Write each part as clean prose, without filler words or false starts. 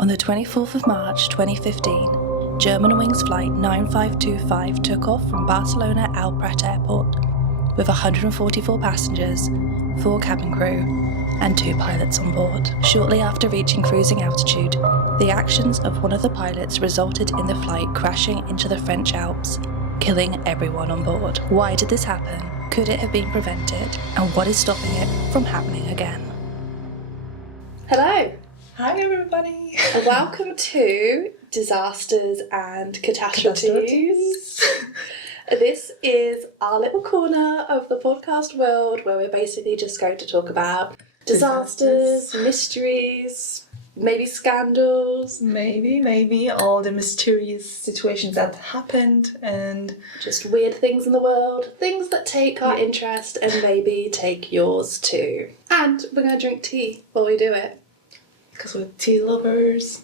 On the 24th of March 2015, Germanwings Flight 9525 took off from Barcelona El Prat Airport with 144 passengers, 4 cabin crew, and 2 pilots on board. Shortly after reaching cruising altitude, the actions of one of the pilots resulted in the flight crashing into the French Alps, killing everyone on board. Why did this happen? Could it have been prevented? And what is stopping it from happening again? Hello! Hi everybody! And welcome to Disasters and Catastro-Teas. This is our little corner of the podcast world where we're basically just going to talk about disasters, mysteries, maybe scandals. Maybe all the mysterious situations that happened and just weird things in the world, things that take our interest and maybe take yours too. And we're going to drink tea while we do it. Because we're tea lovers.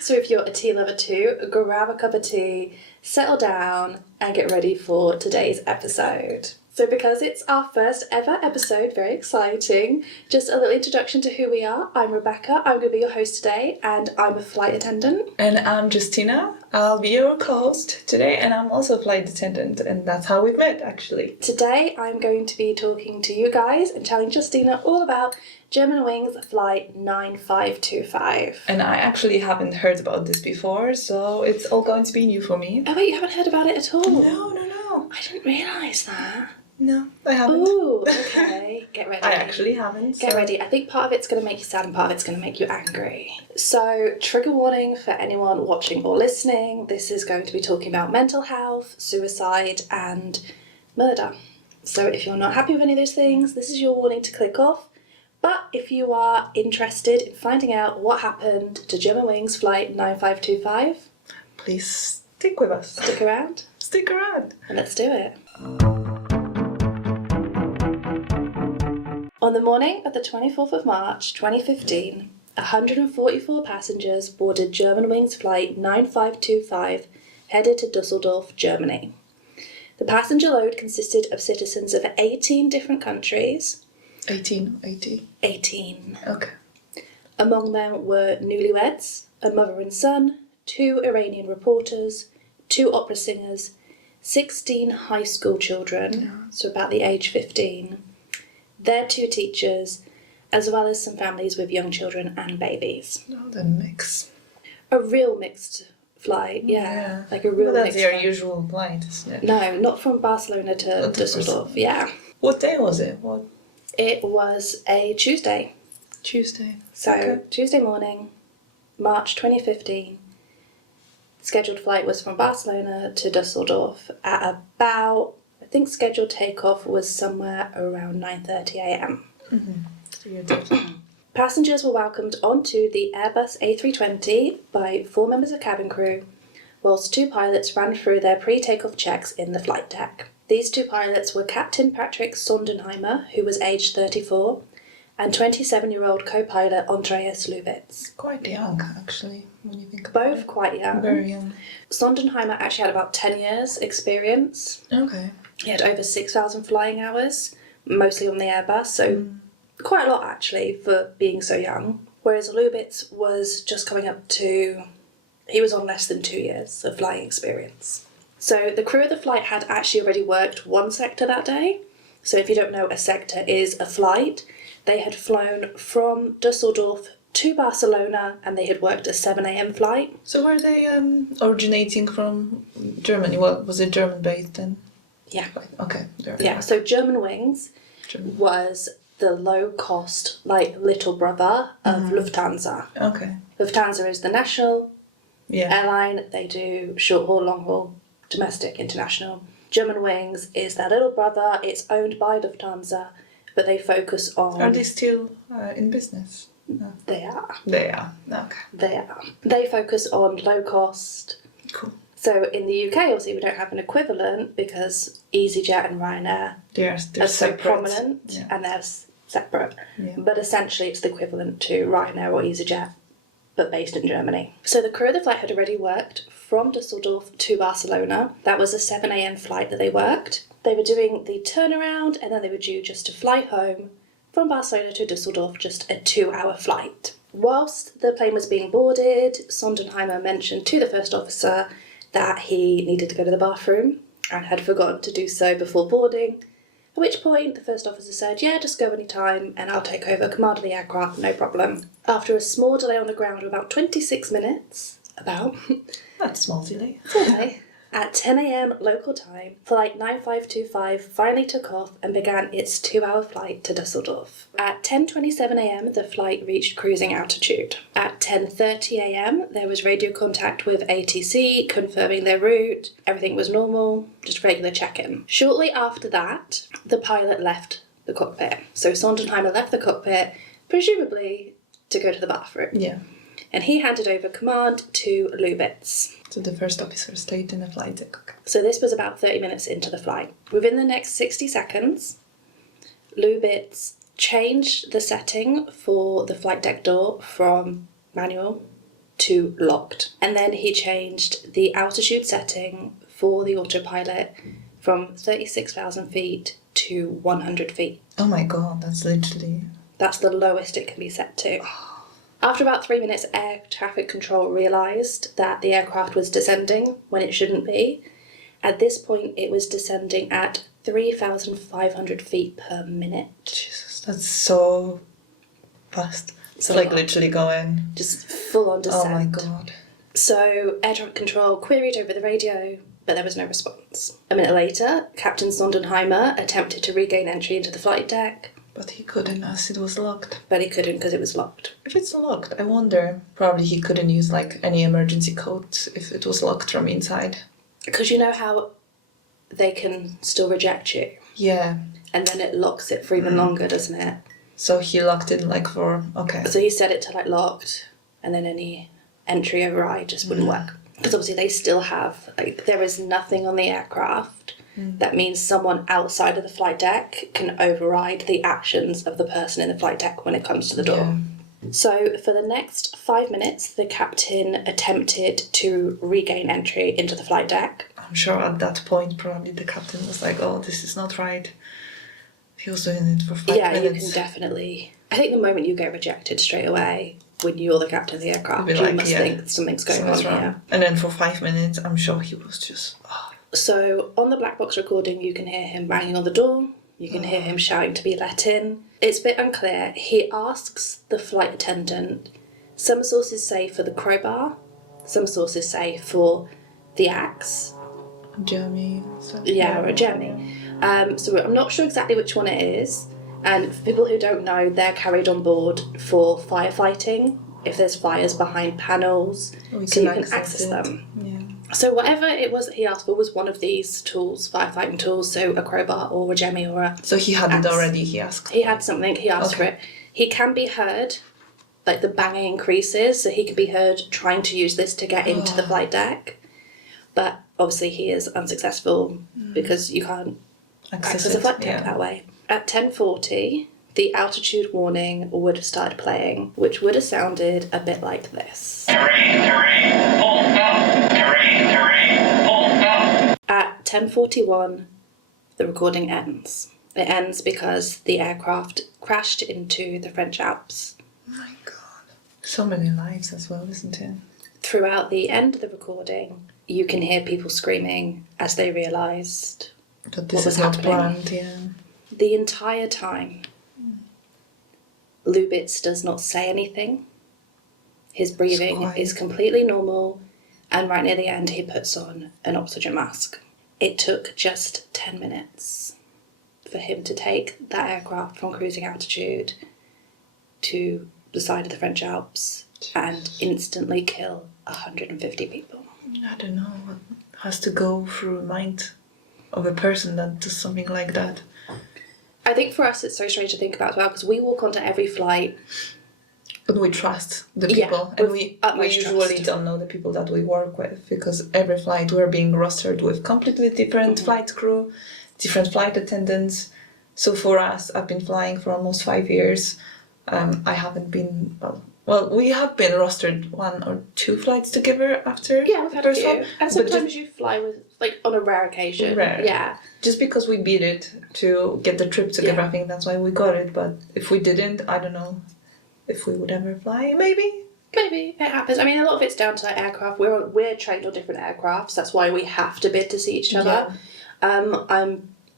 So if you're a tea lover too, grab a cup of tea, settle down and get ready for today's episode. So because it's our first ever episode, very exciting, just a little introduction to who we are. I'm Rebecca, I'm going to be your host today and I'm a flight attendant. And I'm Justina, I'll be your co-host today and I'm also a flight attendant and that's how we met actually. Today I'm going to be talking to you guys and telling Justina all about Germanwings Flight 9525. And I actually haven't heard about this before, so it's all going to be new for me. Oh wait, you haven't heard about it at all? No. I didn't realise that. No, I haven't. Ooh, okay. Get ready. I actually haven't. Get ready. I think part of it's going to make you sad and part of it's going to make you angry. So, trigger warning for anyone watching or listening. This is going to be talking about mental health, suicide and murder. So if you're not happy with any of those things, this is your warning to click off. But if you are interested in finding out what happened to Germanwings Flight 9525, please stick with us. Stick around. Stick around. And let's do it. On the morning of the 24th of March 2015, 144 passengers boarded Germanwings Flight 9525 headed to Dusseldorf, Germany. The passenger load consisted of citizens of 18 different countries. 18. Okay. Among them were newlyweds, a mother and son, 2 Iranian reporters, 2 opera singers, 16 high school children, so about the age 15, their 2 teachers, as well as some families with young children and babies. Oh, the mix. A real mixed flight, yeah. Like a real that's mixed your flight. usual flight, isn't it? No, not from Barcelona to Dusseldorf, yeah. What day was it? It was a Tuesday. So, Tuesday morning, March 2015. Scheduled flight was from Barcelona to Dusseldorf at about, I think scheduled takeoff was somewhere around 9:30 a.m. Passengers were welcomed onto the Airbus A320 by 4 members of cabin crew, whilst 2 pilots ran through their pre-takeoff checks in the flight deck. These 2 pilots were Captain Patrick Sondenheimer, who was aged 34, and 27-year-old co-pilot Andreas Lubitz. Quite young, actually, when you think about it. Both quite young. Very young. Sondenheimer actually had about 10 years experience. Okay. He had over 6,000 flying hours, mostly on the Airbus, so quite a lot actually for being so young. Whereas Lubitz was just coming up to, he was on less than 2 years of flying experience. So the crew of the flight had actually already worked one sector that day. So if you don't know, a sector is a flight. They had flown from Dusseldorf to Barcelona and they had worked a 7 a.m. flight. So were they originating from Germany? Was it German based then? Yeah. Okay. Yeah, so Germanwings was the low-cost, like, little brother of Lufthansa. Okay. Lufthansa is the national airline. They do short-haul, long-haul, domestic, international. Germanwings is their little brother. It's owned by Lufthansa, but they focus on... Are they still in business? No. They are. Okay. They are. They focus on low-cost... Cool. So in the UK, obviously, we don't have an equivalent because EasyJet and Ryanair they're are so prominent and they're separate. Yeah. But essentially, it's the equivalent to Ryanair or EasyJet, but based in Germany. So the crew of the flight had already worked from Dusseldorf to Barcelona. That was a 7 a.m. flight that they worked. They were doing the turnaround and then they were due just to fly home from Barcelona to Dusseldorf, just a 2-hour flight. Whilst the plane was being boarded, Sondenheimer mentioned to the first officer that he needed to go to the bathroom and had forgotten to do so before boarding, at which point the first officer said, yeah, just go any time and I'll take over command of the aircraft, no problem. After a small delay on the ground of about 26 minutes, That's a small delay. today, at 10 a.m. local time, flight 9525 finally took off and began its 2-hour flight to Dusseldorf. At 10:27 a.m. the flight reached cruising altitude. At 10:30 a.m. there was radio contact with ATC confirming their route. Everything was normal, just regular check-in. Shortly after that, the pilot left the cockpit. So Sondenheimer left the cockpit, presumably to go to the bathroom. Yeah. And he handed over command to Lubitz. So the first officer stayed in the flight deck. Okay. So this was about 30 minutes into the flight. Within the next 60 seconds, Lubitz changed the setting for the flight deck door from manual to locked. And then he changed the altitude setting for the autopilot from 36,000 feet to 100 feet. Oh my god, that's literally... That's the lowest it can be set to. After about 3 minutes, air traffic control realised that the aircraft was descending when it shouldn't be. At this point, it was descending at 3,500 feet per minute. Jesus, that's so fast. It's like literally going... Just full-on descent. Oh my god. So air traffic control queried over the radio, but there was no response. A minute later, Captain Sondenheimer attempted to regain entry into the flight deck. But he couldn't as it was locked. But he couldn't because it was locked. If it's locked, I wonder. Probably he couldn't use like any emergency codes if it was locked from inside. Because you know how they can still reject you? Yeah. And then it locks it for even longer, doesn't it? So he locked it like for... Okay. So he set it to like locked, and then any entry override just wouldn't work. Because obviously they still have, like, there is nothing on the aircraft that means someone outside of the flight deck can override the actions of the person in the flight deck when it comes to the door. Yeah. So for the next 5 minutes, the captain attempted to regain entry into the flight deck. I'm sure at that point probably the captain was like, oh, this is not right. He was doing it for 5 minutes. Yeah, you can definitely... I think the moment you get rejected straight away, when you're the captain of the aircraft, you must think something's going on here. And then for 5 minutes, I'm sure he was just... Oh. So on the black box recording, you can hear him banging on the door. You can hear him shouting to be let in. It's a bit unclear. He asks the flight attendant. Some sources say for the crowbar. Some sources say for the axe. Jeremy. Yeah, or a Jeremy. So I'm not sure exactly which one it is. And for people who don't know, they're carried on board for firefighting. If there's fires behind panels, so you can access them. Yeah. So whatever it was that he asked for was one of these tools, firefighting tools, so a crowbar or a jemmy or a... So he had it already, he asked? He had something, he asked for it. He can be heard, like the banging increases, so he can be heard trying to use this to get into the flight deck. But obviously he is unsuccessful because you can't access a flight deck that way. At 10:40, the altitude warning would have started playing, which would have sounded a bit like this. Terrain, full stop. Terrain, full stop. At 10:41, the recording ends. It ends because the aircraft crashed into the French Alps. Oh my god. So many lives as well, isn't it? Throughout the end of the recording, you can hear people screaming as they realised That this what was is not happening. planned, yeah. The entire time, Lubitz does not say anything. His breathing is completely normal, and right near the end he puts on an oxygen mask. It took just 10 minutes for him to take that aircraft from cruising altitude to the side of the French Alps and instantly kill 150 people. I don't know what has to go through the mind of a person that does something like that. I think for us it's so strange to think about as well, because we walk onto every flight. But we trust the people, and we usually trust. don't know the people that we work with, because every flight we're being rostered with completely different flight crew, different flight attendants. So for us, I've been flying for almost 5 years. I haven't been... Well, we have been rostered 1 or 2 flights together after. Yeah, we've had a few. And sometimes just, you fly with, like, on a rare occasion. Rare. Yeah. Just because we beat it to get the trip together, I think that's why we got it. But if we didn't, I don't know. if we would ever fly, maybe. Maybe it happens. I mean, a lot of it's down to aircraft. We're trained on different aircrafts. That's why we have to bid to see each other.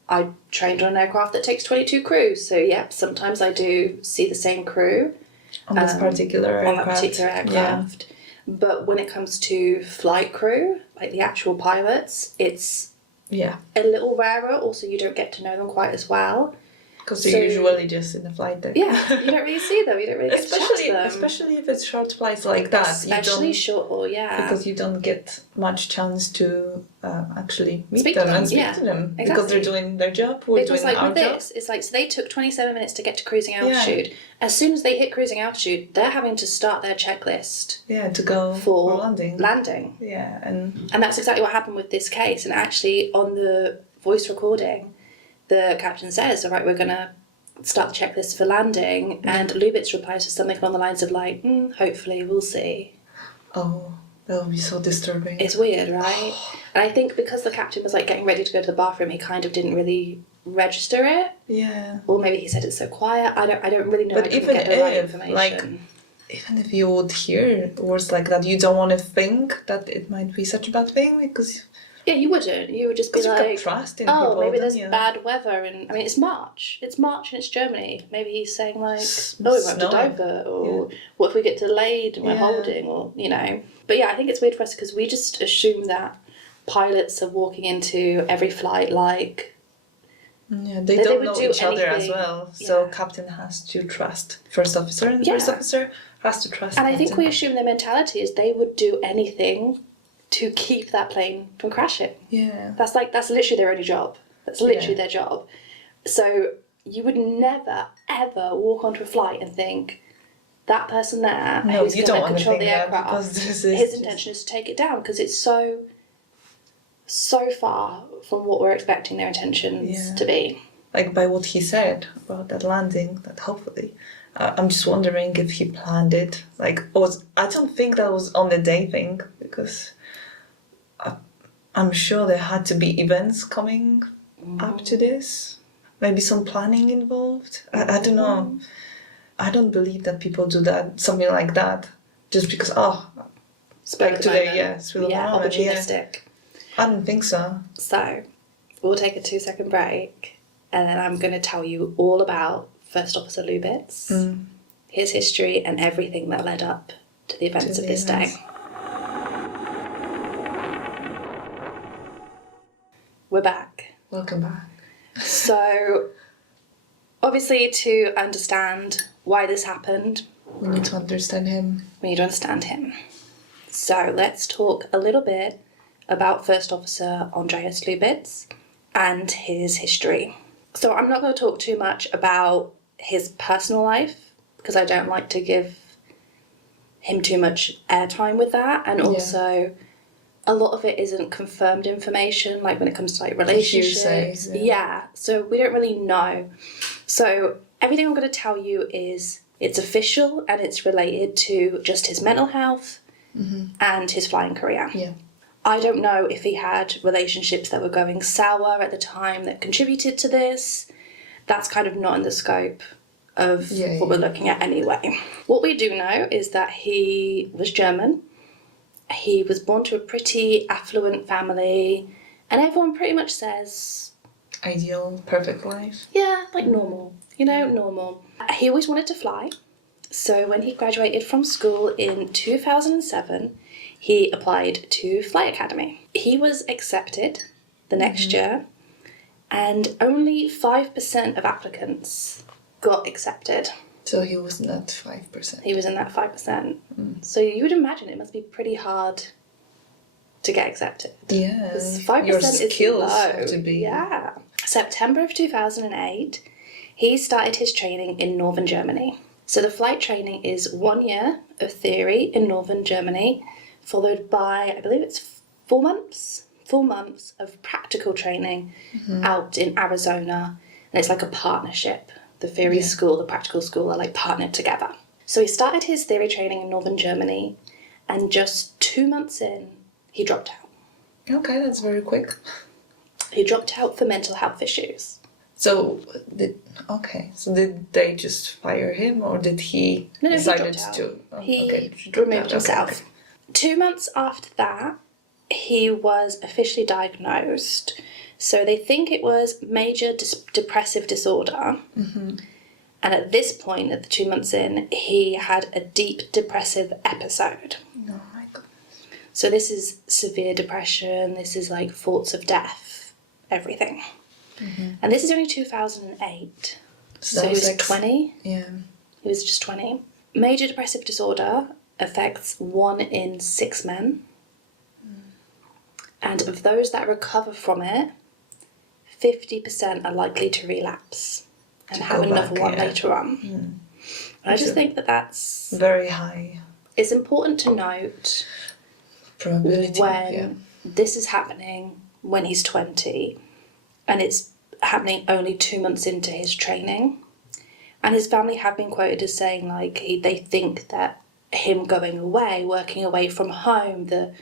I trained on an aircraft that takes 22 crews. So yeah, sometimes I do see the same crew On this particular on aircraft. that particular aircraft. But when it comes to flight crew, like the actual pilots, it's Yeah. a little rarer. Also, you don't get to know them quite as well. Because they're usually just in the flight deck. Yeah, you don't really see them. You don't really get to chat to them. Especially if it's short flights like that. Especially short haul, yeah. Because you don't get much chance to actually meet Speak them to them, and speak yeah. to them. Exactly. Because they're doing their job, we're Because doing like our with job. this, it's like, so they took 27 minutes to get to cruising altitude. As soon as they hit cruising altitude, they're having to start their checklist Yeah, to go for landing. Yeah, and that's exactly what happened with this case. And actually, on the voice recording, the captain says, all right, we're going to start the checklist for landing. And Lubitz replies to something along the lines of like, hopefully, we'll see. oh, that would be so disturbing. It's weird, right? And I think because the captain was like getting ready to go to the bathroom, he kind of didn't really register it. Yeah. Or maybe he said it's so quiet. I don't really know. But I didn't even get the right if, information. like, even if you would hear words like that, you don't want to think that it might be such a bad thing because yeah, you wouldn't. You would just be you've like, got trust in people. maybe there's don't you? bad weather, and I mean it's March. It's March and it's Germany. Maybe he's saying like, we won't have to snowing. divert, or what if we get delayed and we're Yeah. holding, or you know. But yeah, I think it's weird for us because we just assume that pilots are walking into every flight like. Yeah, they They don't would know do each other as anything. well. So Yeah. captain has to trust first officer, and Yeah. first officer has to trust. And I think captain. we assume their mentality is they would do anything to keep that plane from crashing. Yeah. That's literally their only job. That's literally their job. So you would never, ever walk onto a flight and think, that person there No, who's you going don't to want to control think the that aircraft, because this is his just- intention is to take it down because it's so far from what we're expecting their intentions to be. Like by what he said about that landing, that hopefully. I'm just wondering if he planned it. Like, I don't think that was on the day thing because I'm sure there had to be events coming up to this. Maybe some planning involved. I don't know. I don't believe that people do that, something like that, just because, Spur of the today, moment. yeah, spur of the moment, opportunistic. I don't think so. So, we'll take a 2-second break and then I'm going to tell you all about First Officer Lubitz, his history and everything that led up to the events of this day. We're back. Welcome back. So, obviously, to understand why this happened, We need to understand him. we need to understand him. So, let's talk a little bit about First Officer Andreas Lubitz and his history. So, I'm not going to talk too much about his personal life because I don't like to give him too much airtime with that, and also a lot of it isn't confirmed information, like when it comes to like relationships. Hearsays, So we don't really know. So everything I'm going to tell you is it's official and it's related to just his mental health and his flying career. Yeah. I don't know if he had relationships that were going sour at the time that contributed to this. That's kind of not in the scope of what we're looking at anyway. What we do know is that he was German. He was born to a pretty affluent family, and everyone pretty much says, Ideal, perfect life. yeah, like normal, normal. He always wanted to fly, so when he graduated from school in 2007, he applied to Flight Academy. He was accepted the next year, and only 5% of applicants got accepted. So he was not 5%. He was in that 5%. So you would imagine it must be pretty hard to get accepted. Yeah. Because 5% Your is skills low. have to be. Yeah. September of 2008, he started his training in northern Germany. So the flight training is 1 year of theory in northern Germany, followed by, I believe it's 4 months of practical training out in Arizona. And it's like a partnership. The theory school, the practical school are like partnered together. So he started his theory training in northern Germany, and just 2 months in, he dropped out. Okay, that's very quick. He dropped out for mental health issues. So did they just fire him, or did he No, he decided dropped out. to? He dropped removed out. himself. Okay. 2 months after that, he was officially diagnosed. So they think it was major depressive disorder. Mm-hmm. And at this point, at the 2 months in, he had a deep depressive episode. Oh my God. So this is severe depression, this is like thoughts of death, everything. Mm-hmm. And this is only 2008. So he that was was like 20. Yeah. He was just 20. Major depressive disorder affects 1 in 6 men. And of those that recover from it, 50% are likely to relapse and have another one later on. And I just think that that's very high it's important to note probability. when this is happening when he's 20 and it's happening only 2 months into his training. And his family have been quoted as saying like they think that him going away, working away from home, the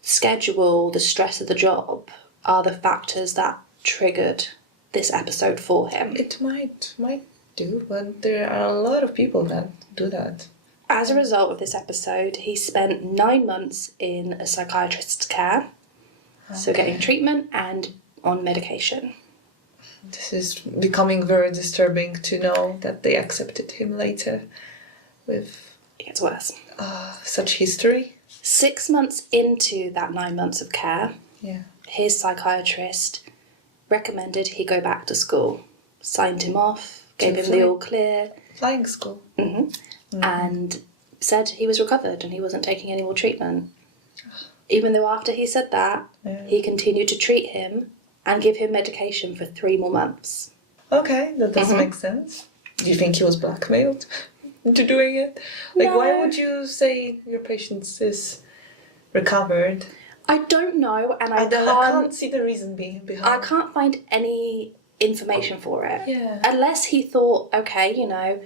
schedule, the stress of the job are the factors that triggered this episode for him. It might do, but there are a lot of people that do that. As a result of this episode, he spent 9 months in a psychiatrist's care, so getting treatment and on medication. This is becoming very disturbing to know that they accepted him later with It gets worse. such history. 6 months into that 9 months of care, Yeah. his psychiatrist recommended he go back to school, signed him off, gave him the all clear, Flying school. and said he was recovered and he wasn't taking any more treatment. Even though after he said that, he continued to treat him and give him medication for 3 more months. Okay, that does make sense. Do you think he was blackmailed into doing it? Like, No. why would you say your patient is recovered? I don't know, and I can't see the reason behind. I can't find any information for it. Yeah. Unless he thought, okay, you know,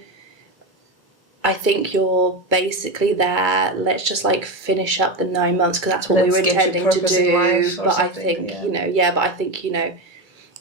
I think you're basically there. Let's just like finish up the 9 months because that's what we were intending to do. But I think, but I think,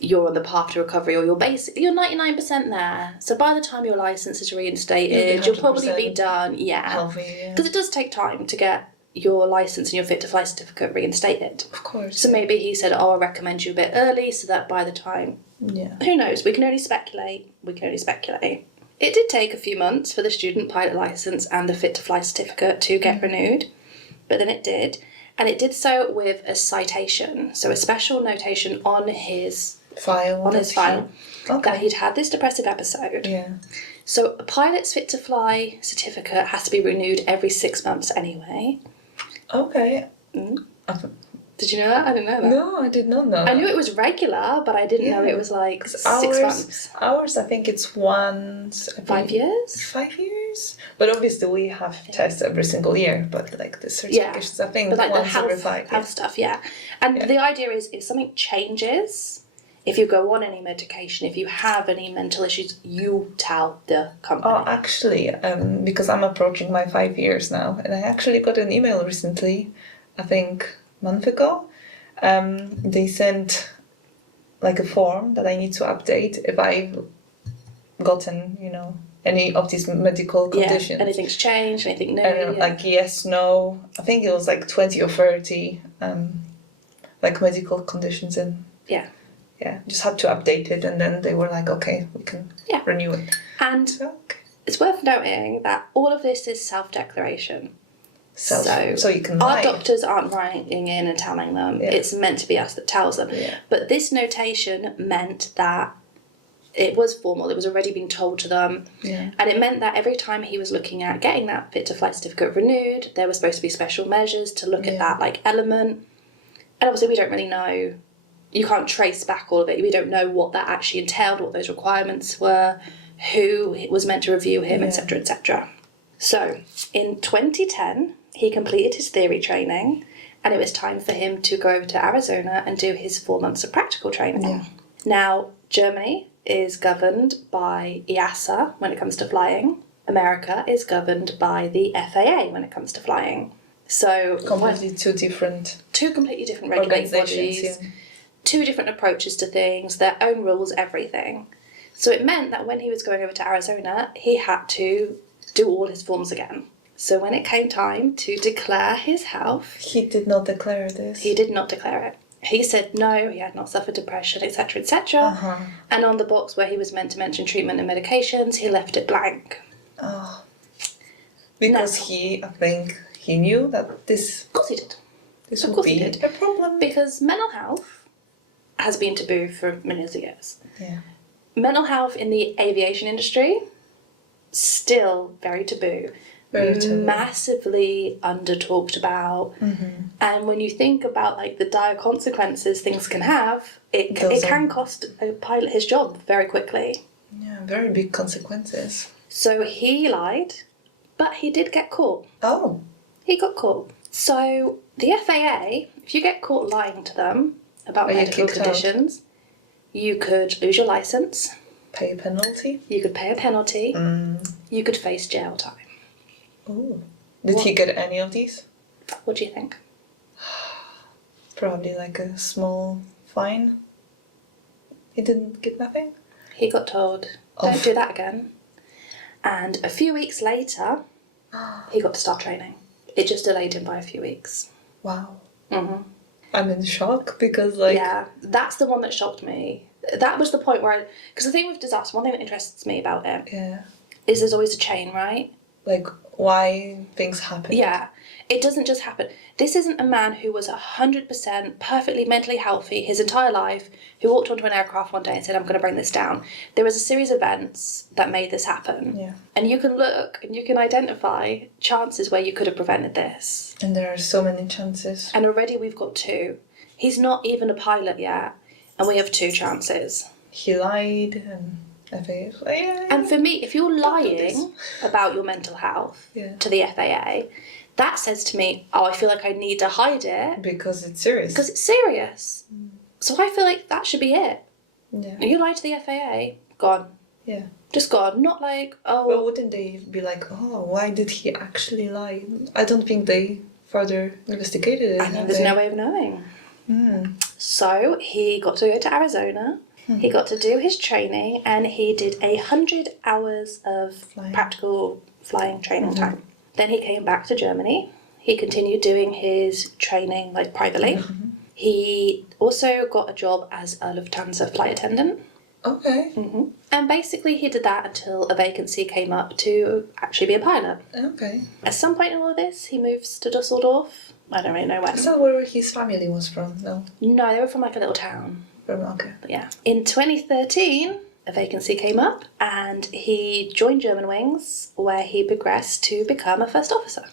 you're on the path to recovery, or you're 99% there. So by the time your license is reinstated, you'll probably be done. Yeah. Healthy. Because it does take time to get your license and your fit to fly certificate reinstated. Of course. So maybe he said, oh, I'll recommend you a bit early so that by the time... Yeah. Who knows? We can only speculate. It did take a few months for the student pilot licence and the fit to fly certificate to get renewed, but then it did. And it did so with a citation, so a special notation on his file. That he'd had this depressive episode. Yeah. So a pilot's fit to fly certificate has to be renewed every 6 months anyway. Okay. Did you know that? I didn't know that. No, I did not know. I knew it was regular, but I didn't know it was like 6 months. Ours, I think it's once... 5 years? 5 years? But obviously we have tests every single year, but like the certifications, I think but like once the every 5 health stuff, And the idea is if something changes, if you go on any medication, if you have any mental issues, you tell the company. Oh, actually, because I'm approaching my 5 years now, and I actually got an email recently, I think month ago. They sent like a form that I need to update if I've gotten, any of these medical conditions. Anything's changed, anything new. And like yes, no, I think it was like 20 or 30 like medical conditions, and just had to update it, and then they were like, okay, we can renew it. And it's worth noting that all of this is self-declaration. So you can our lie. doctors aren't writing in and telling them. Yeah. It's meant to be us that tells them. Yeah. But this notation meant that it was formal. It was already being told to them. Yeah. And it meant that every time he was looking at getting that fit to flight certificate renewed, there were supposed to be special measures to look at that like element. And obviously we don't really know. You can't trace back all of it. We don't know what that actually entailed, what those requirements were, who was meant to review him, etc., etc. So in 2010, he completed his theory training, and it was time for him to go to Arizona and do his 4 months of practical training. Yeah. Now, Germany is governed by EASA when it comes to flying. America is governed by the FAA when it comes to flying. So completely two completely different regulating bodies. Yeah. two different approaches to things, their own rules, everything. So it meant that when he was going over to Arizona, he had to do all his forms again. So when it came time to declare his health... He did not declare this. He did not declare it. He said no, he had not suffered depression, etc., etc. And on the box where he was meant to mention treatment and medications, he left it blank. Oh. Because I think he knew that this... Of course he did. This Of would course be he did. a problem. Because mental health has been taboo for millions of years. Yeah. Mental health in the aviation industry, still very taboo. Very taboo. Massively under-talked about. And when you think about like the dire consequences things can have, it can cost a pilot his job very quickly. Yeah, very big consequences. So he lied, but he did get caught. Oh. He got caught. So the FAA, if you get caught lying to them about medical conditions, you could lose your license. Pay a penalty. You could pay a penalty. You could face jail time. Oh. Did he get any of these? What do you think? Probably like a small fine. He didn't get nothing? He got told, don't do that again. And a few weeks later, he got to start training. It just delayed him by a few weeks. Wow. I'm in shock because like... Yeah, that's the one that shocked me. That was the point where because the thing with disaster, one thing that interests me about it is there's always a chain, right? Like why things happen. Yeah, it doesn't just happen. This isn't a man who was 100% perfectly mentally healthy his entire life, who walked onto an aircraft one day and said, I'm going to bring this down. There was a series of events that made this happen. Yeah. And you can look and you can identify chances where you could have prevented this. And there are so many chances. And already we've got two. He's not even a pilot yet, and we have two chances. He lied and... And for me, if you're lying about your mental health to the FAA, that says to me, I feel like I need to hide it. Because it's serious. Because it's serious. So I feel like that should be it. Yeah. You lied to the FAA, gone. Yeah. Just gone. Not like, oh... But wouldn't they be like, oh, why did he actually lie? I don't think they further investigated it. I mean, there's no way of knowing. So he got to go to Arizona. He got to do his training and he did 100 hours of practical flying training time. Then he came back to Germany. He continued doing his training like privately. He also got a job as a Lufthansa flight attendant. Okay. And basically he did that until a vacancy came up to actually be a pilot. Okay. At some point in all of this, he moves to Dusseldorf. I don't really know when. Is that where his family was from? No. No, they were from like a little town. Okay. But yeah. In 2013, a vacancy came up and he joined Germanwings where he progressed to become a first officer.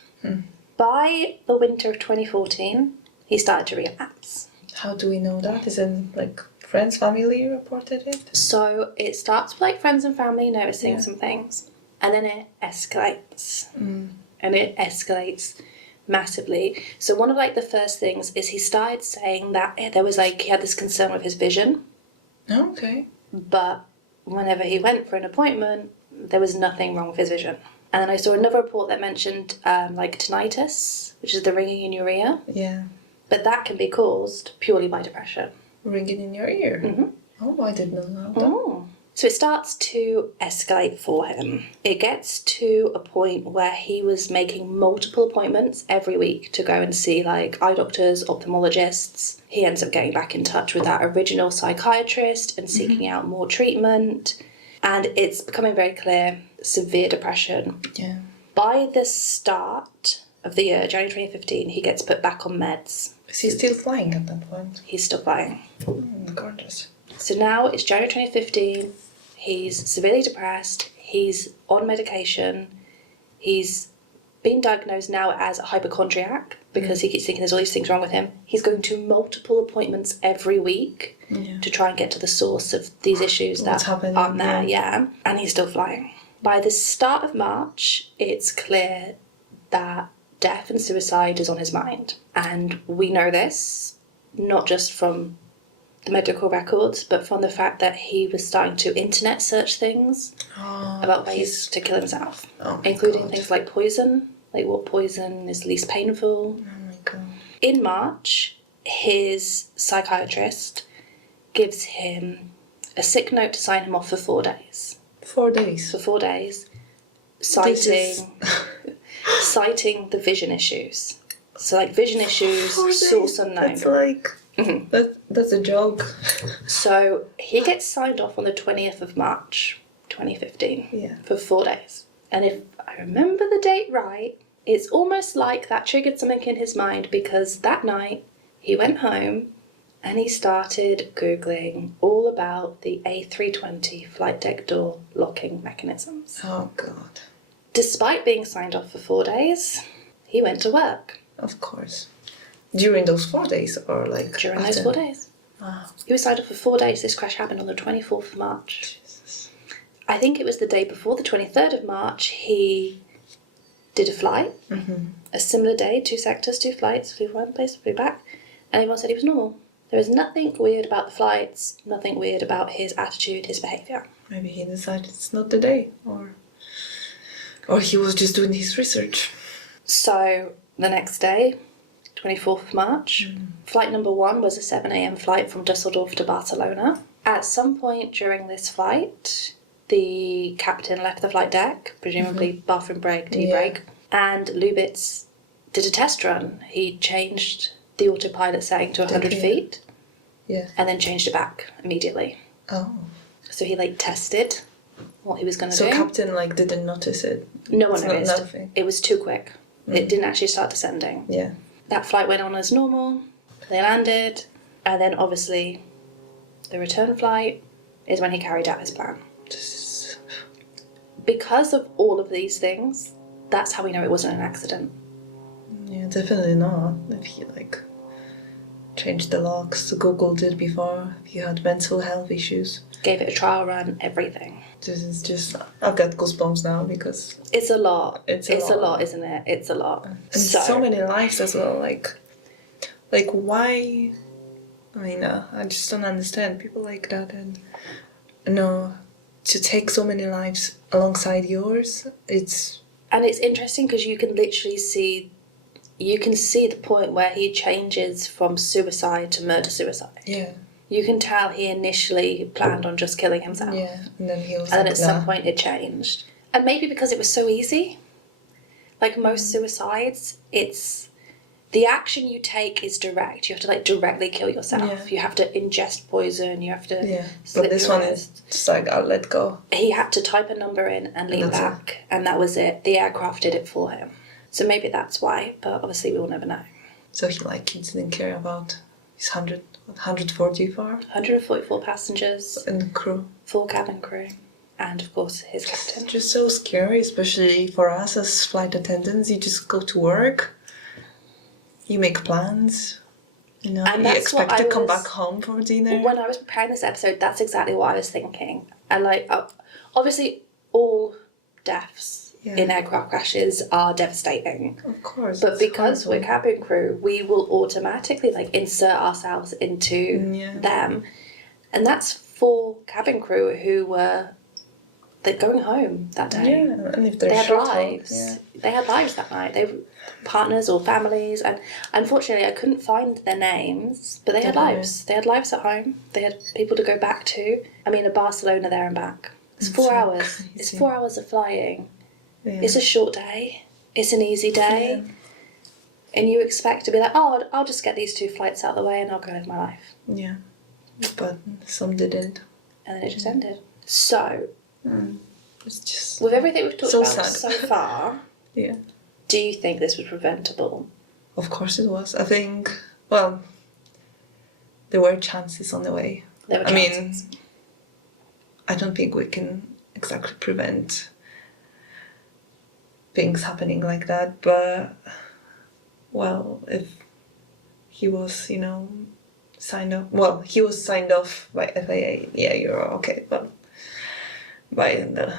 By the winter of 2014, he started to relapse. How do we know that? Is it like friends, family reported it? So it starts with like friends and family noticing some things and then it escalates. And it escalates massively. So one of like the first things is he started saying that there was like he had this concern with his vision. Okay. But whenever he went for an appointment, there was nothing wrong with his vision. And then I saw another report that mentioned like tinnitus, which is the ringing in your ear. Yeah. But that can be caused purely by depression. Ringing in your ear? Oh, I did not know that. So it starts to escalate for him. It gets to a point where he was making multiple appointments every week to go and see like eye doctors, ophthalmologists. He ends up getting back in touch with that original psychiatrist and seeking out more treatment. And it's becoming very clear, severe depression. Yeah. By the start of the year, January 2015, he gets put back on meds. Is he still flying at that point? He's still flying. Gorgeous. So now it's January 2015, he's severely depressed, he's on medication, he's been diagnosed now as a hypochondriac because he keeps thinking there's all these things wrong with him. He's going to multiple appointments every week to try and get to the source of these issues that aren't there, and he's still flying. By the start of March, it's clear that death and suicide is on his mind. And we know this, not just from the medical records, but from the fact that he was starting to internet search things about ways to kill himself, including things like poison, like what poison is least painful. Oh my God. In March, his psychiatrist gives him a sick note to sign him off for 4 days. 4 days. For 4 days, This is- citing the vision issues. So like vision issues, 4 days. source unknown. That's like that's a joke. So he gets signed off on the 20th of March, 2015, Yeah. for 4 days. And if I remember the date right, it's almost like that triggered something in his mind, because that night he went home and he started Googling all about the A320 flight deck door locking mechanisms. Oh God. Despite being signed off for 4 days, he went to work. Of course. During those 4 days, or like During after? those 4 days. Wow. He was signed off for 4 days. This crash happened on the 24th of March. Jesus. I think it was the day before, the 23rd of March, he did a flight. A similar day, 2 sectors, 2 flights, flew from one place, flew back, and everyone said he was normal. There was nothing weird about the flights, nothing weird about his attitude, his behaviour. Maybe he decided it's not the day, or he was just doing his research. So the next day, 24th of March, flight number 1 was a 7 a.m. flight from Dusseldorf to Barcelona. At some point during this flight, the captain left the flight deck, presumably bathroom break, tea break, and Lubitz did a test run. He changed the autopilot setting to 100 feet Yeah. and then changed it back immediately. Oh. So he like tested what he was going to So do. captain like didn't notice it. No one It's not noticed. nothing. It was too quick. It didn't actually start descending. Yeah. That flight went on as normal. They landed, and then obviously the return flight is when he carried out his plan. Because of all of these things, that's how we know it wasn't an accident. Yeah, definitely not. If he like changed the locks, Google did before. If you had mental health issues, Gave it a trial run, everything. this is just I've got goosebumps now because It's a lot. It's a a lot. lot, isn't it? It's a lot. and so many lives as well. Like why? I mean, I just don't understand people like that, and no, to take so many lives alongside yours, it's And it's interesting because you can literally see the point where he changes from suicide to murder-suicide. yeah, You can tell he initially planned on just killing himself. yeah, and then he was And then like, at some nah. point it changed. And maybe because it was so easy. Like most suicides, it's the action you take is direct. You have to like directly kill yourself. Yeah. You have to ingest poison. You have to Yeah, slit but this your one wrist. is just like I'll let go. He had to type a number in and lean That's it. back, and that was it. The aircraft did it for him. So maybe that's why, but obviously we will never know. So he like he didn't care about his 144 144 passengers, and the crew. full cabin crew, and of course his It's captain. just so scary, especially for us as flight attendants. You just go to work, you make plans, you know, And you that's expect what to I come was- back home for dinner. When I was preparing this episode, that's exactly what I was thinking. And like, obviously, all deaths Yeah. in aircraft crashes are devastating. Of course. But it's because we're horrible. cabin crew, we will automatically like insert ourselves into Yeah. them, and that's 4 cabin crew who were like going home that day. Yeah, and if they're They had short lives. yeah. They had lives that night. They were partners or families, and unfortunately, I couldn't find their names. But they had Definitely. lives. They had lives at home. They had people to go back to. I mean, a Barcelona there and back. It's 4 so hours. It's crazy. 4 hours of flying. Yeah. It's a short day. It's an easy day. And you expect to be like, oh, I'll just get these 2 flights out of the way and I'll go live my life. Yeah, but some didn't. And then it just ended. So, It's just with everything we've talked So about sad. so far, yeah. do you think this was preventable? Of course it was. I think, well, there were chances on the way. There were I mean, chances. I don't think we can exactly prevent things happening like that, but, well, if he was, you know, he was signed off by FAA, yeah, you're okay, but by the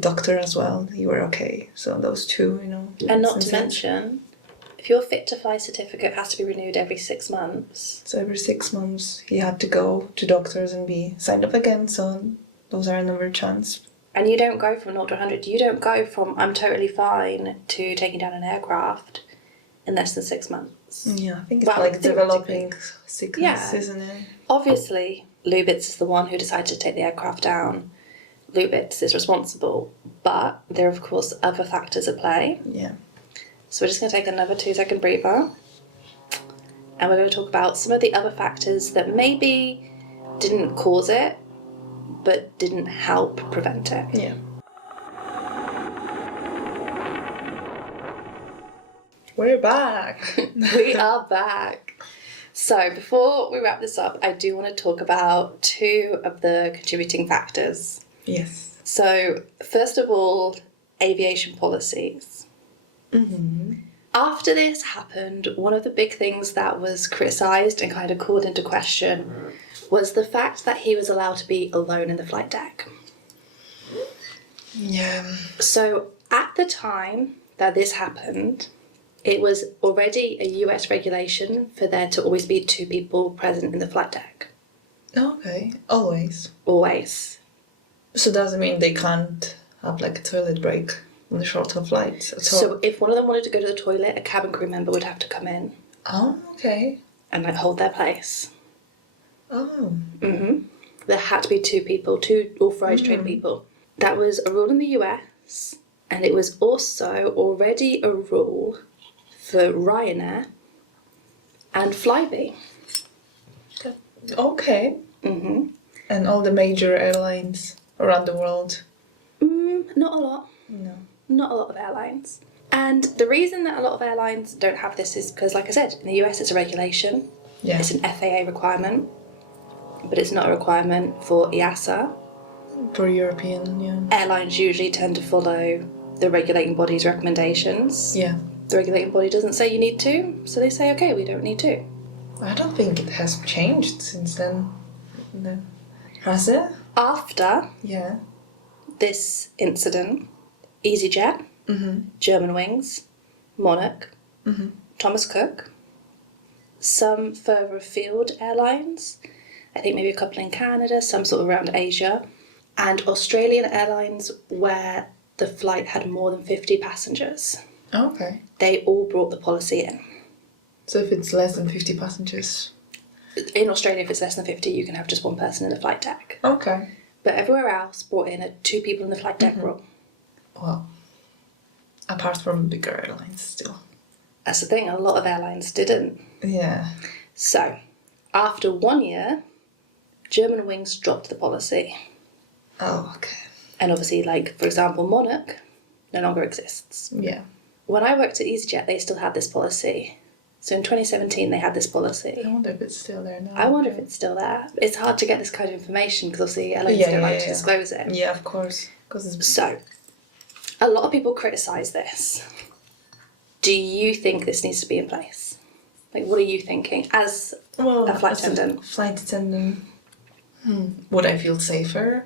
doctor as well, you were okay. So those 2, you know. And not to instances. mention, if your fit to fly certificate has to be renewed every 6 months, So every 6 months he had to go to doctors and be signed off again, so those are another chance. and you don't go from 0 to 100, you don't go from I'm totally fine to taking down an aircraft in less than 6 months. Yeah, I think it's Well, like developing theoretically. sickness, Yeah. isn't it? Obviously, Lubitz is the one who decided to take the aircraft down. Lubitz is responsible, but there are, of course, other factors at play. Yeah. So we're just going to take another 2-second breather. And we're going to talk about some of the other factors that maybe didn't cause it, but didn't help prevent it. Yeah. We're back. We are back. So before we wrap this up, I do want to talk about 2 of the contributing factors. Yes. So first of all, aviation policies. Mm-hmm. After this happened, one of the big things that was criticised and kind of called into question was the fact that he was allowed to be alone in the flight deck. Yeah. So at the time that this happened, it was already a US regulation for there to always be 2 people present in the flight deck. Okay. Always. Always. So does it mean they can't have like a toilet break on the shorter flights at all? So if one of them wanted to go to the toilet, a cabin crew member would have to come in Oh, okay. and like hold their place. Oh. There had to be 2 people, 2 authorised trained people. That was a rule in the US, and it was also already a rule for Ryanair and Flybe. Okay. Mm-hmm. And all the major airlines around the world? Not a lot. No. Not a lot of airlines. And the reason that a lot of airlines don't have this is because, like I said, in the US it's a regulation. Yeah. It's an FAA requirement, but it's not a requirement for EASA. For European, yeah. Airlines usually tend to follow the regulating body's recommendations. Yeah. The regulating body doesn't say you need to, so they say, okay, we don't need to. I don't think it has changed since then. No. Has it? After Yeah. this incident, EasyJet, Germanwings, Monarch, Thomas Cook, some further afield airlines, I think maybe a couple in Canada, some sort of around Asia, and Australian airlines where the flight had more than 50 passengers. Okay. They all brought the policy in. So if it's less than 50 passengers? In Australia, if it's less than 50, you can have just one person in the flight deck. Okay. But everywhere else brought in a 2 people in the flight deck rule. Well, apart from bigger airlines still. That's the thing, a lot of airlines didn't. Yeah. So, after 1 year, Germanwings dropped the policy. Oh, okay. And obviously, like, for example, Monarch no longer exists. Yeah. When I worked at EasyJet, they still had this policy. So in 2017, they had this policy. I wonder if it's still there now. I wonder if it's still there. It's hard to get this kind of information because obviously airlines Yeah, don't yeah, like to yeah. disclose it. Yeah, of course. Because it's... So, a lot of people criticise this. Do you think this needs to be in place? Like, what are you thinking as a flight attendant? Flight attendant. Would I feel safer?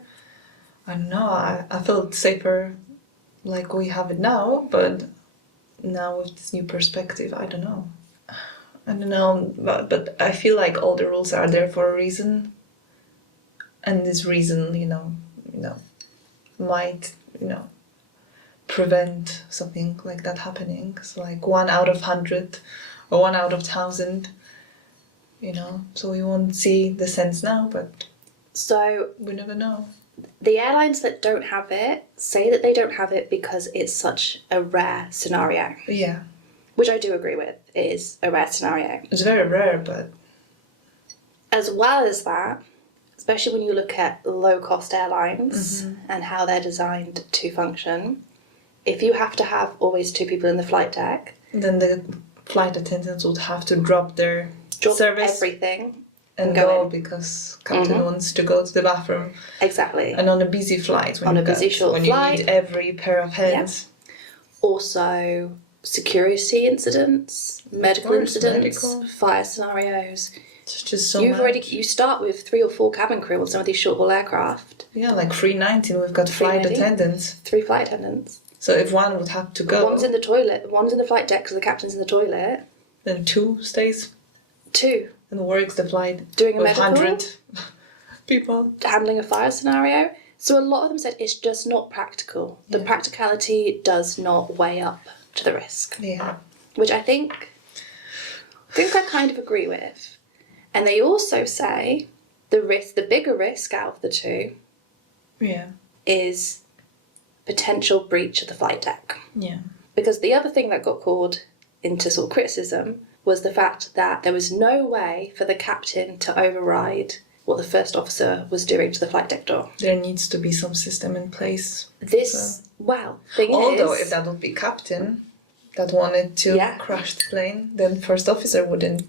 I don't know. I felt safer like we have it now, but now with this new perspective, I don't know. I don't know, but I feel like all the rules are there for a reason, and this reason, might, prevent something like that happening. So like 1 out of 100 or 1 out of 1,000, so we won't see the sense now, but So, we never know. the airlines that don't have it say that they don't have it because it's such a rare scenario, Yeah, which I do agree with. It is a rare scenario. it's very rare, but As well as that, especially when you look at low-cost airlines and how they're designed to function, if you have to have always 2 people in the flight deck, then the flight attendants would have to drop their service everything and go go in. because captain wants to go to the bathroom. Exactly. And on a busy flight, when On you a busy short when flight. you need every pair of hands. Also, security incidents, medical course, incidents, medical. fire scenarios. It's just so You've much. you start with 3 or 4 cabin crew on some of these short haul aircraft. Yeah, like 319, we've got flight 319. attendants. 3 flight attendants. So if one would have to go, One's in the toilet. One's in the flight deck because the captain's in the toilet. then 2 stays 2 and works the flight doing a with medical. 100 people. Handling a fire scenario. So a lot of them said it's just not practical. The practicality does not weigh up to the risk, Yeah. which I think I kind of agree with. And they also say the bigger risk out of the two Yeah. is potential breach of the flight deck. Yeah. Because the other thing that got called into sort of criticism was the fact that there was no way for the captain to override what the first officer was doing to the flight deck door. There needs to be some system in place. Although if that would be captain that wanted to crash the plane, then first officer wouldn't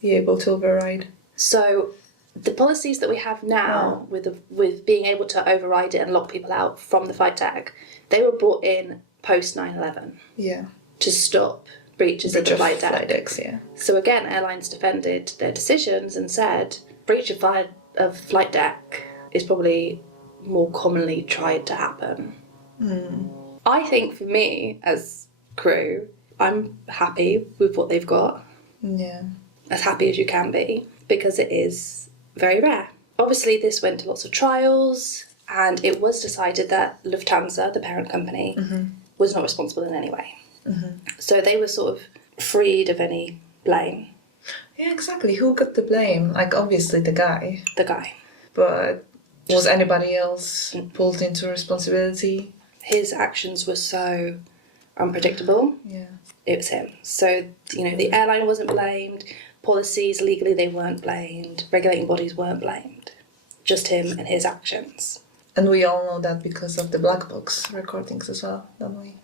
be able to override. So the policies that we have now with being able to override it and lock people out from the flight deck, they were brought in post 9/11. Yeah. To stop breaches of the flight deck. Flight decks, yeah. So again, airlines defended their decisions and said breach of flight deck is probably more commonly tried to happen. I think for me as crew, I'm happy with what they've got. Yeah. As happy as you can be, because it is very rare. Obviously, this went to lots of trials, and it was decided that Lufthansa, the parent company, was not responsible in any way. So they were sort of freed of any blame. Yeah, exactly. Who got the blame? Like, obviously the guy. The guy. But was anybody else pulled into responsibility? His actions were so unpredictable. Yeah. It was him. So, the airline wasn't blamed. Policies, legally, they weren't blamed. Regulating bodies weren't blamed. Just him and his actions. And we all know that because of the black box recordings as well, don't we?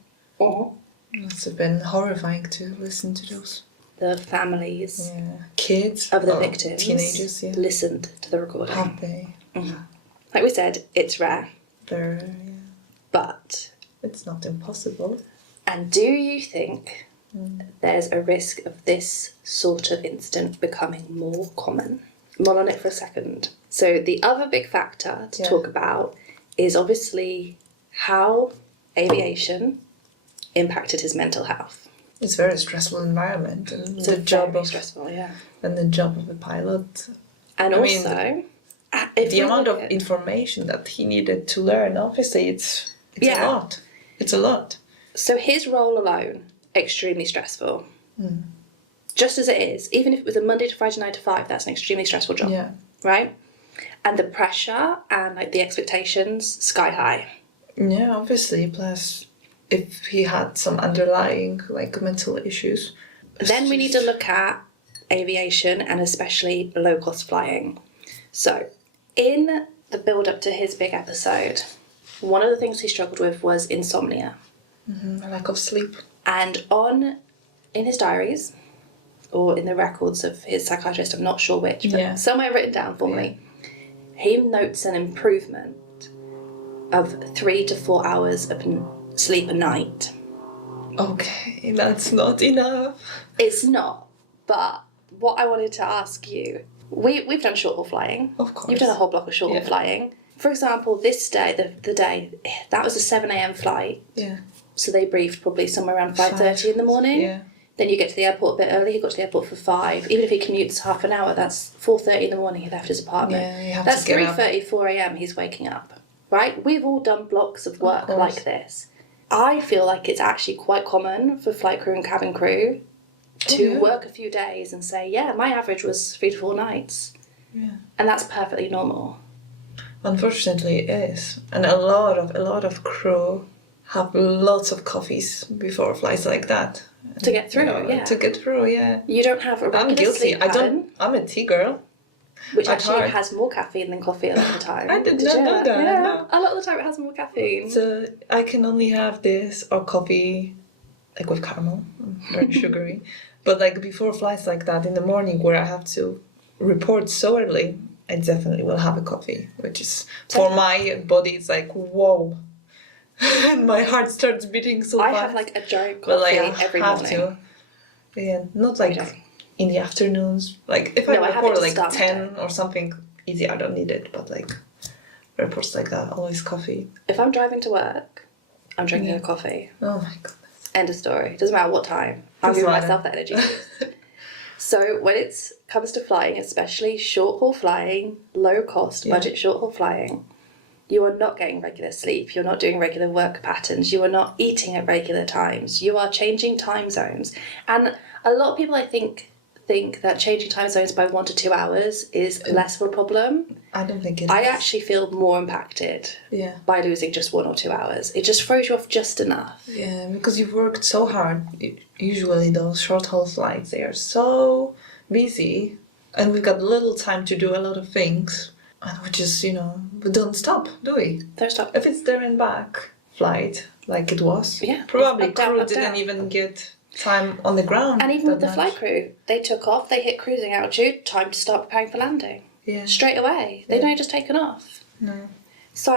It must have been horrifying to listen to those. The families kids of the victims, teenagers, listened to the recording. Have they? Like we said, it's rare. But it's not impossible. And do you think there's a risk of this sort of incident becoming more common? Mull on it for a second. So the other big factor to talk about is obviously how aviation impacted his mental health. It's a very stressful environment, and it's very stressful, and the job of a pilot. And the amount of information that he needed to learn, obviously, it's a lot. It's a lot. So his role alone, extremely stressful. Just as it is, even if it was a Monday to Friday 9 to 5, that's an extremely stressful job. Yeah. Right? And the pressure and the expectations, sky high. Yeah, obviously. Plus, if he had some underlying mental issues. Then we need to look at aviation and especially low-cost flying. So, in the build-up to his big episode, one of the things he struggled with was insomnia. A lack of sleep. And in his diaries, or in the records of his psychiatrist, I'm not sure which, but somewhere written down for me, he notes an improvement of 3 to 4 hours of sleep a night. Okay, that's not enough. It's not, but what I wanted to ask you, we've done short haul flying. Of course. You've done a whole block of short haul flying. For example, this day, the day, that was a 7 a.m. flight. Yeah. So they briefed probably somewhere around 5:30 in the morning. Yeah. Then you get to the airport a bit early. He got to the airport for 5. Even if he commutes half an hour, that's 4:30 in the morning he left his apartment. Yeah, you have that's to get 3:30, 4 a.m. he's waking up. Right? We've all done blocks of work like this. I feel like it's actually quite common for flight crew and cabin crew to work a few days and say, my average was 3 to 4 nights. Yeah. And that's perfectly normal. Unfortunately, it is. And a lot of crew have lots of coffees before flights like that. To get through, To get through, You don't have a regular I'm guilty. sleep pattern. I'm a tea girl. Which actually has more caffeine than coffee a lot of the time. I did not know that. Yeah, no. a lot of the time it has more caffeine. So I can only have this or coffee, with caramel, very sugary. But before flights like that in the morning where I have to report so early, I definitely will have a coffee, which is, for my body, it's whoa. And my heart starts beating so fast. I have a giant coffee every morning. To. Yeah, not in the afternoons. If I report 10 or something easy, I don't need it. But reports like that, always coffee. If I'm driving to work, I'm drinking a coffee. Oh my goodness. End of story. Doesn't matter what time. I'm giving myself that energy boost. So when it comes to flying, especially short haul flying, low cost budget short haul flying, you are not getting regular sleep. You're not doing regular work patterns. You are not eating at regular times. You are changing time zones. And a lot of people, I think think that changing time zones by 1 to 2 hours is less of a problem. I don't think it is. I actually feel more impacted by losing just 1 or 2 hours. It just throws you off just enough. Yeah, because you've worked so hard. Usually those short-haul flights, they are so busy, and we've got little time to do a lot of things. And we just, we don't stop, do we? Don't stop. If it's there and back flight, like it was, Yeah, probably up, down, crew up, didn't down. even get time on the ground. And even with the much. flight crew, they took off, they hit cruising altitude, time to start preparing for landing. Yeah. Straight away. They don't just taken off. No. So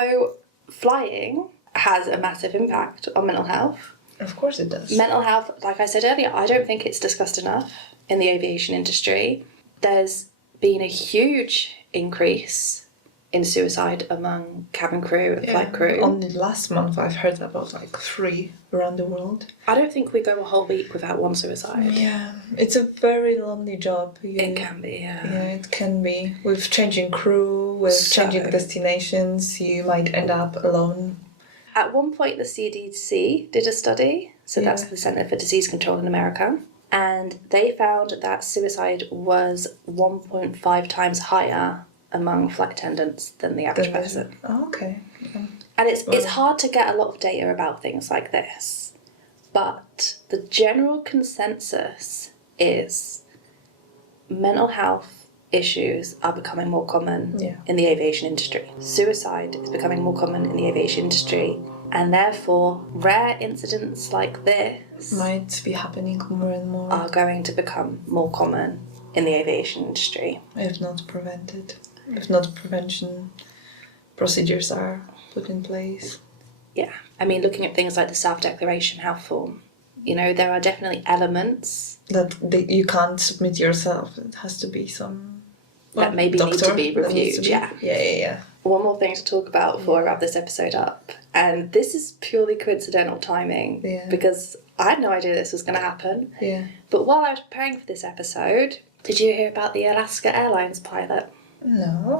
flying has a massive impact on mental health. Of course it does. Mental health, like I said earlier, I don't think it's discussed enough in the aviation industry. There's been a huge increase in suicide among cabin crew and flight crew. Only last month I've heard about 3 around the world. I don't think we go a whole week without one suicide. Yeah, it's a very lonely job. It can be, yeah. Yeah, it can be. With changing crew, with changing destinations, you might end up alone. At one point, the CDC did a study, so that's the Center for Disease Control in America, and they found that suicide was 1.5 times higher among flight attendants than the average person. Oh, okay. And it's hard to get a lot of data about things like this, but the general consensus is mental health issues are becoming more common in the aviation industry. Suicide is becoming more common in the aviation industry, and therefore rare incidents like this might be happening more and more. Are going to become more common in the aviation industry. If not prevented. If not prevention procedures are put in place. Yeah, I mean, looking at things like the self-declaration health form, there are definitely elements that you can't submit yourself. It has to be some that maybe need to be reviewed. Yeah. One more thing to talk about before I wrap this episode up, and this is purely coincidental timing because I had no idea this was going to happen. Yeah. But while I was preparing for this episode, did you hear about the Alaska Airlines pilot? No.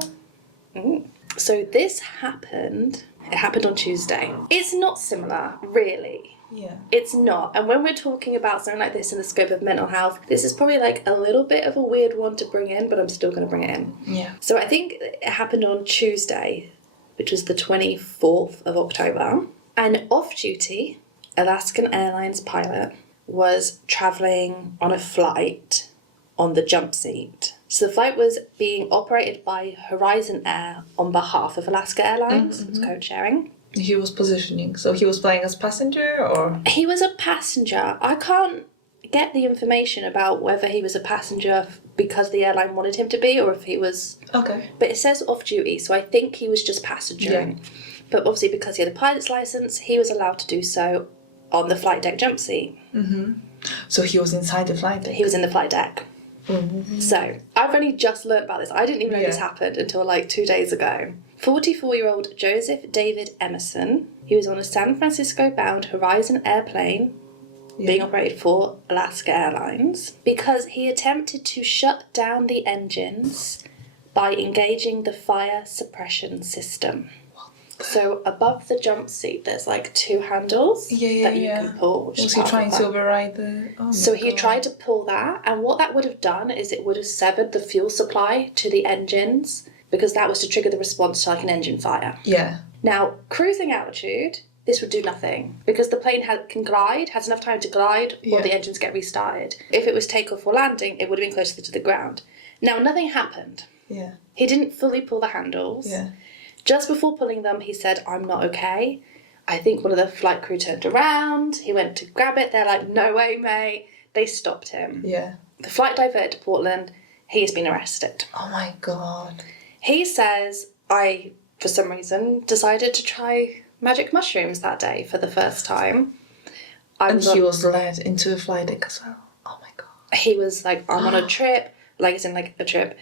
So this happened. It happened on Tuesday. It's not similar, really. Yeah. It's not. And when we're talking about something like this in the scope of mental health, this is probably a little bit of a weird one to bring in, but I'm still going to bring it in. Yeah. So I think it happened on Tuesday, which was the 24th of October. An off-duty Alaskan Airlines pilot was travelling on a flight on the jump seat. So the flight was being operated by Horizon Air on behalf of Alaska Airlines. It was code sharing. He was positioning, so he was flying as passenger, or? He was a passenger. I can't get the information about whether he was a passenger because the airline wanted him to be, or if he was... Okay. But it says off-duty, so I think he was just passengering. Yeah. But obviously because he had a pilot's licence, he was allowed to do so on the flight deck jump seat. Mm-hmm. So he was inside the flight deck? He was in the flight deck. Mm-hmm. So, I've only just learnt about this. I didn't even know this happened until 2 days ago. 44-year-old Joseph David Emerson, he was on a San Francisco-bound Horizon airplane being operated for Alaska Airlines because he attempted to shut down the engines by engaging the fire suppression system. So above the jump seat, there's 2 handles that you can pull. Was he trying to override the... Oh so he tried to pull that, and what that would have done is it would have severed the fuel supply to the engines, because that was to trigger the response to an engine fire. Yeah. Now, cruising altitude, this would do nothing, because the plane can glide, has enough time to glide, or the engines get restarted. If it was takeoff or landing, it would have been closer to the ground. Now, nothing happened. Yeah. He didn't fully pull the handles. Yeah. Just before pulling them, he said, "I'm not okay." I think one of the flight crew turned around. He went to grab it. They're like, "No way, mate." They stopped him. Yeah. The flight diverted to Portland. He has been arrested. Oh my God. He says, I, for some reason, decided to try magic mushrooms that day for the first time. He was led into a flight deck as well. Oh my God. He was like, I'm on a trip. It's in a trip.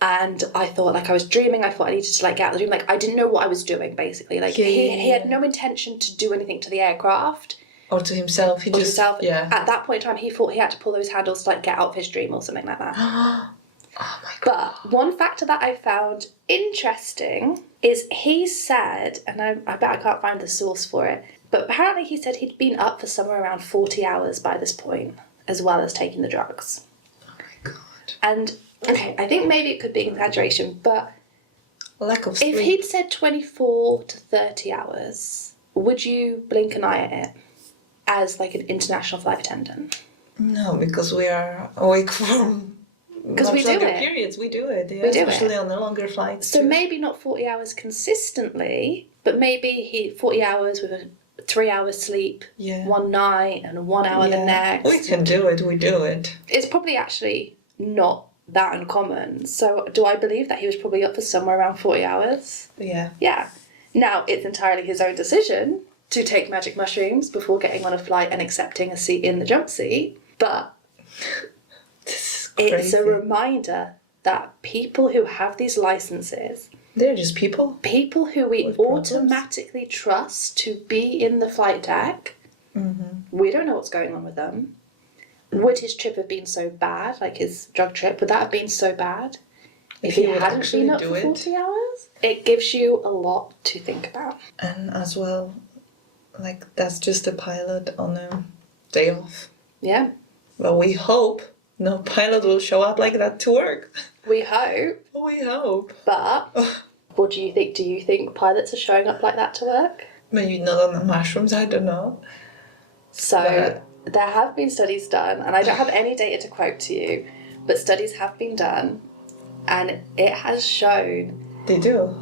And I thought, I was dreaming. I thought I needed to, get out of the dream. I didn't know what I was doing, basically. He had no intention to do anything to the aircraft. Or to himself. At that point in time, he thought he had to pull those handles to, get out of his dream or something like that. Oh my God. But one factor that I found interesting is he said, and I bet I can't find the source for it, but apparently he said he'd been up for somewhere around 40 hours by this point, as well as taking the drugs. Oh my God. And, okay, I think maybe it could be an exaggeration, but Lack of sleep. if he'd said 24 to 30 hours, would you blink an eye at it as like an international flight attendant? No, because we are awake from Because we do longer it. periods. We do it, yeah, We do it. especially on the longer flights. So too. maybe not 40 hours consistently, but maybe 40 hours with a 3 hours sleep Yeah. one night and 1 hour the next. We can do it, we do it. It's probably actually not that uncommon. So do I believe that he was probably up for somewhere around 40 hours? Yeah. Yeah. Now, it's entirely his own decision to take magic mushrooms before getting on a flight and accepting a seat in the jump seat, but This is crazy. it's a reminder that people who have these licenses, They're just people. people who we With problems. automatically trust to be in the flight deck, we don't know what's going on with them. Would his trip have been so bad, like his drug trip, would that have been so bad if he would hadn't actually been up do for it. 40 hours? It gives you a lot to think about. And as well, like, that's just a pilot on a day off. Yeah, Well, we hope no pilot will show up like that to work. we hope, We hope. but what do you think? Do you think pilots are showing up like that to work? Maybe not on the mushrooms, I don't know. So there have been studies done, and I don't have any data to quote to you, but studies have been done, and it has shown They do.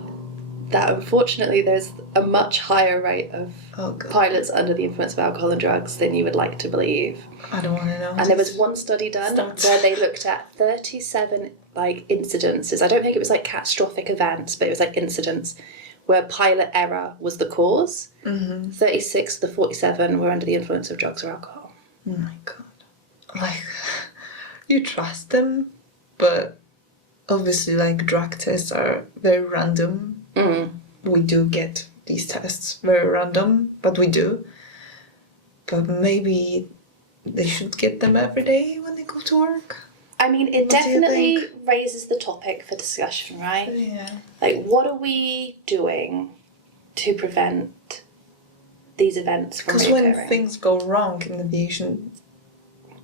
that unfortunately there's a much higher rate of Oh, God. pilots under the influence of alcohol and drugs than you would like to believe. I don't want to know. And there was one study done Stats. where they looked at 37 like incidences. I don't think it was like catastrophic events, but it was like incidents where pilot error was the cause. 36 of the 47 were under the influence of drugs or alcohol. Oh my God. Like, you trust them, but obviously, like, drug tests are very random. We do get these tests very random, but we do. But maybe they should get them every day when they go to work. I mean, it What do you definitely think? raises the topic for discussion, right? Yeah. Like, what are we doing to prevent these events from Because when reoccurring? things go wrong in aviation,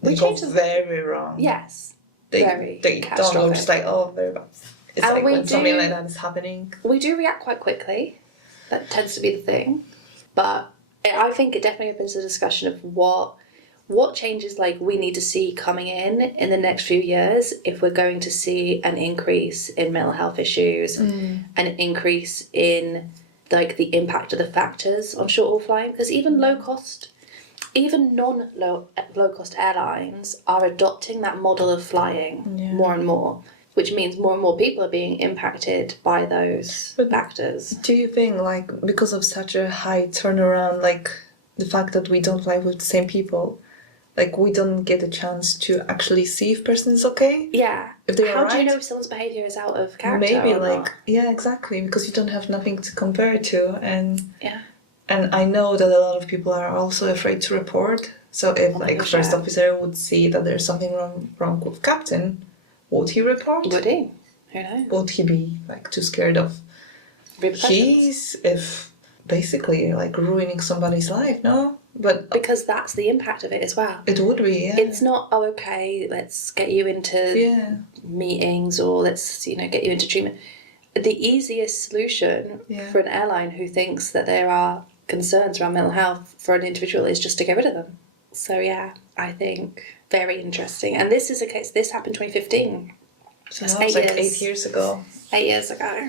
they We go change the- very wrong. Yes, They very don't go catastrophic. just like, oh, very bad. It's And like we when something do- like that is happening. we do react quite quickly. That tends to be the thing. But I think it definitely opens a discussion of what changes like we need to see coming in the next few years if we're going to see an increase in mental health issues, an increase in like the impact of the factors on short haul flying, because even non-low cost airlines are adopting that model of flying more and more, which means more and more people are being impacted by those factors. Do you think, like, because of such a high turnaround, like the fact that we don't fly with the same people, like we don't get a chance to actually see if person is okay? Yeah. If they're How do you alright? know if someone's behaviour is out of character Maybe or like not? yeah, exactly, because you don't have nothing to compare to, and Yeah. I know that a lot of people are also afraid to report. So if Oh my like gosh, first yeah. officer would see that there's something wrong with captain, would he report? Would he? Who knows? Would he be like too scared of Repercussions. keys if basically like ruining somebody's life? No, but Because that's the impact of it as well. it would be. Yeah. It's not, oh, okay, let's get you into yeah. meetings or let's, get you into treatment. The easiest solution Yeah. for an airline who thinks that there are concerns around mental health for an individual is just to get rid of them. So, yeah, I think very interesting. And this is a case, this happened 2015, So That's that was 8 like years. 8 years ago. 8 years ago.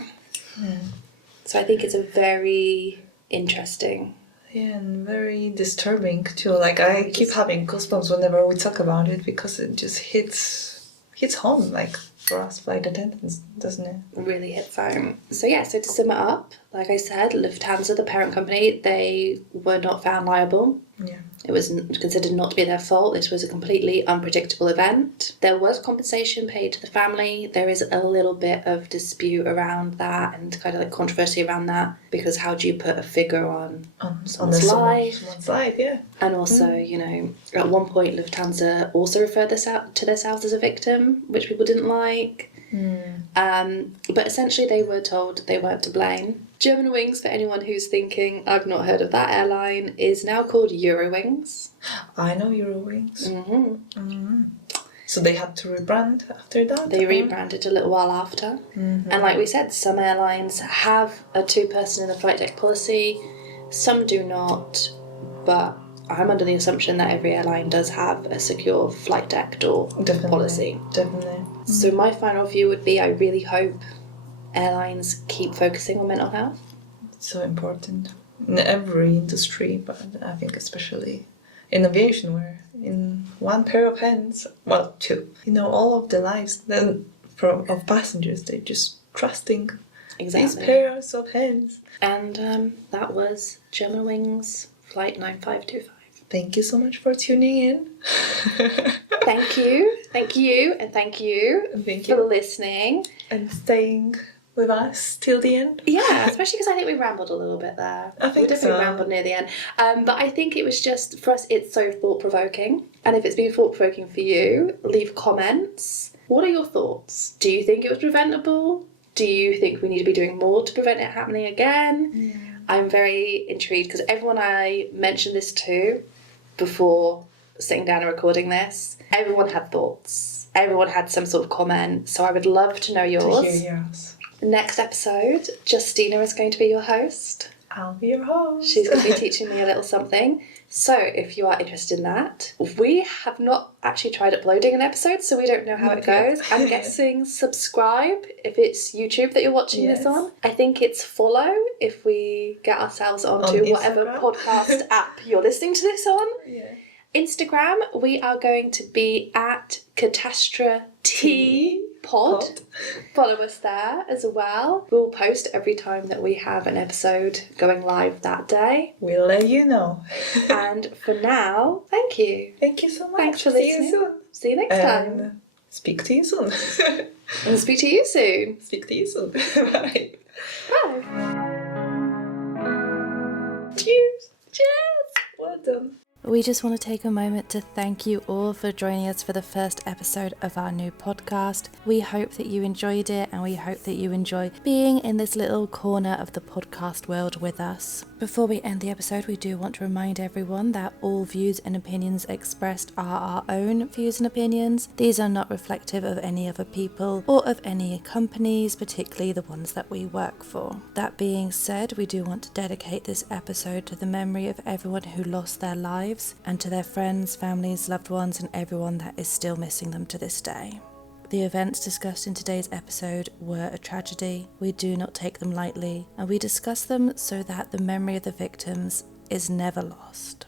So I think it's a very interesting. Yeah, and very disturbing too. Like I keep having goosebumps whenever we talk about it because it just hits home, like for us flight attendants, doesn't it? Really hits home. So yeah, so to sum it up, like I said, Lufthansa, the parent company, they were not found liable. Yeah. It was considered not to be their fault. This was a completely unpredictable event. There was compensation paid to the family. There is a little bit of dispute around that and kind of like controversy around that, because how do you put a figure on someone's life? Someone's life, yeah. And also, at one point Lufthansa also referred this out to themselves as a victim, which people didn't like. But essentially they were told they weren't to blame. Germanwings, for anyone who's thinking, I've not heard of that airline, is now called Eurowings. I know Eurowings. So they had to rebrand after that? They or? rebranded a little while after. Mm-hmm. And like we said, some airlines have a 2-person in the flight deck policy, some do not, but I'm under the assumption that every airline does have a secure flight deck door policy. Definitely. So my final view would be, I really hope airlines keep focusing on mental health. It's so important in every industry, but I think especially in aviation, where in one pair of hands, well, two, all of the lives then of passengers, they're just trusting these pairs of hands. And that was Germanwings Flight 9525. Thank you so much for tuning in. Thank you, and thank you for listening. And staying with us till the end. Yeah, especially because I think we rambled a little bit there. I think we definitely rambled near the end. But I think it was just, for us, it's so thought-provoking. And if it's been thought-provoking for you, leave comments. What are your thoughts? Do you think it was preventable? Do you think we need to be doing more to prevent it happening again? Yeah. I'm very intrigued because everyone I mentioned this to before sitting down and recording this, everyone had thoughts. Everyone had some sort of comment. So I would love to know yours. To hear yours. Next episode, Justina is going to be your host. I'll be your host. She's going to be teaching me a little something. So if you are interested in that, we have not actually tried uploading an episode, so we don't know how it goes. I'm guessing subscribe if it's YouTube that you're watching this on. I think it's follow if we get ourselves onto whatever podcast app you're listening to this on. Yeah. Instagram, we are going to be at Catastro-Teas pod. Follow us there as well. We'll post every time that we have an episode going live that day. We'll let you know. And for now, thank you. Thank you so much. Thanks for listening. See you soon. See you next time. Speak to you soon. And speak to you soon. Speak to you soon. Bye. Bye. Cheers. Cheers. Well done. We just want to take a moment to thank you all for joining us for the first episode of our new podcast. We hope that you enjoyed it, and we hope that you enjoy being in this little corner of the podcast world with us. Before we end the episode, we do want to remind everyone that all views and opinions expressed are our own views and opinions. These are not reflective of any other people or of any companies, particularly the ones that we work for. That being said, we do want to dedicate this episode to the memory of everyone who lost their lives, and to their friends, families, loved ones, and everyone that is still missing them to this day. The events discussed in today's episode were a tragedy. We do not take them lightly, and we discuss them so that the memory of the victims is never lost.